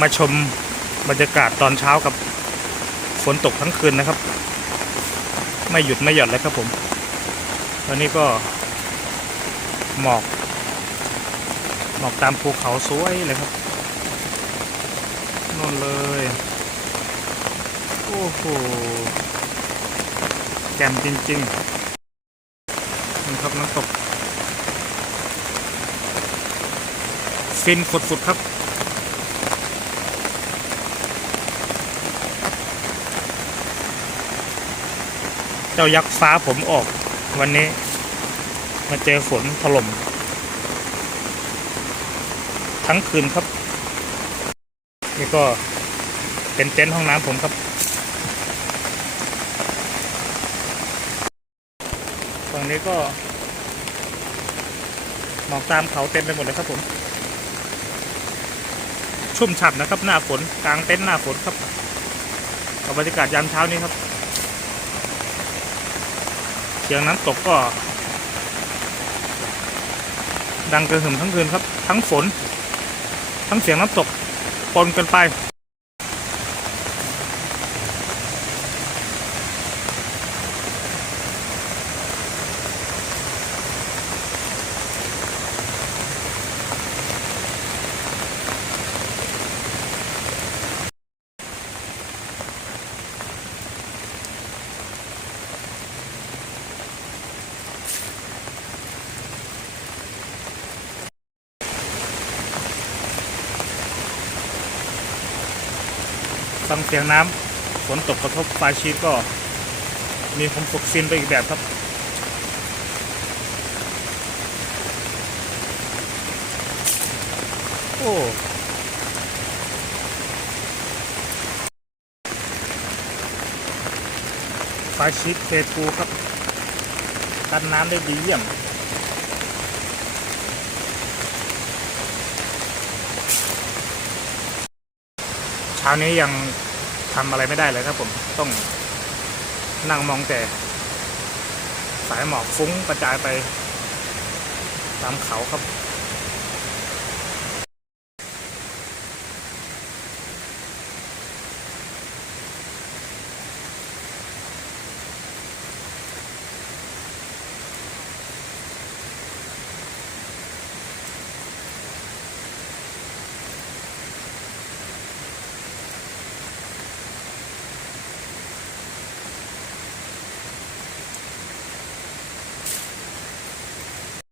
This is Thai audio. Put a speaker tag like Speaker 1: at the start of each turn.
Speaker 1: มาชมบรรยากาศตอนเช้ากับฝนตกทั้งคืนนะครับ ไม่หยุดไม่หย่อนเลยครับผม ตอนนี้ก็หมอก หมอกตามภูเขาสวยเลยครับนู่นเลย โอ้โหแจ่มจริงๆนี่ครับน้ำตกฟินฝุดๆครับ จ้ายักษ์ฟ้าผมออก วันนี้ มาเจอฝนถล่ม ทั้งคืนครับ นี่ก็เป็นเต็นท์ห้องน้ำผมครับฝั่งนี้ก็หมอกตามเขาเต็มไปหมดเลยครับผม ชุ่มฉ่ำนะครับ หน้าฝนกลางเต็นท์หน้าฝนครับกับบรรยากาศยามเช้านี้ครับ สียงน้ำตกก็ ดังกระหึ่มทั้งคืนครับ ทั้งฝน ทั้งเสียงน้ำตกปนกันไป ฟังเสียงน้ำฝนตกกระทบปลายชีตก็มีความสุขฟินไปอีกแบบครับโอ้ปลายชีตเฟทูครับกันน้ำได้ดีเยี่ยม ช้านี้ยังทำอะไรไม่ได้เลยครับผมต้องนั่งมองแต่ สายหมอกฟุ้งกระจายไป ตามเขาครับ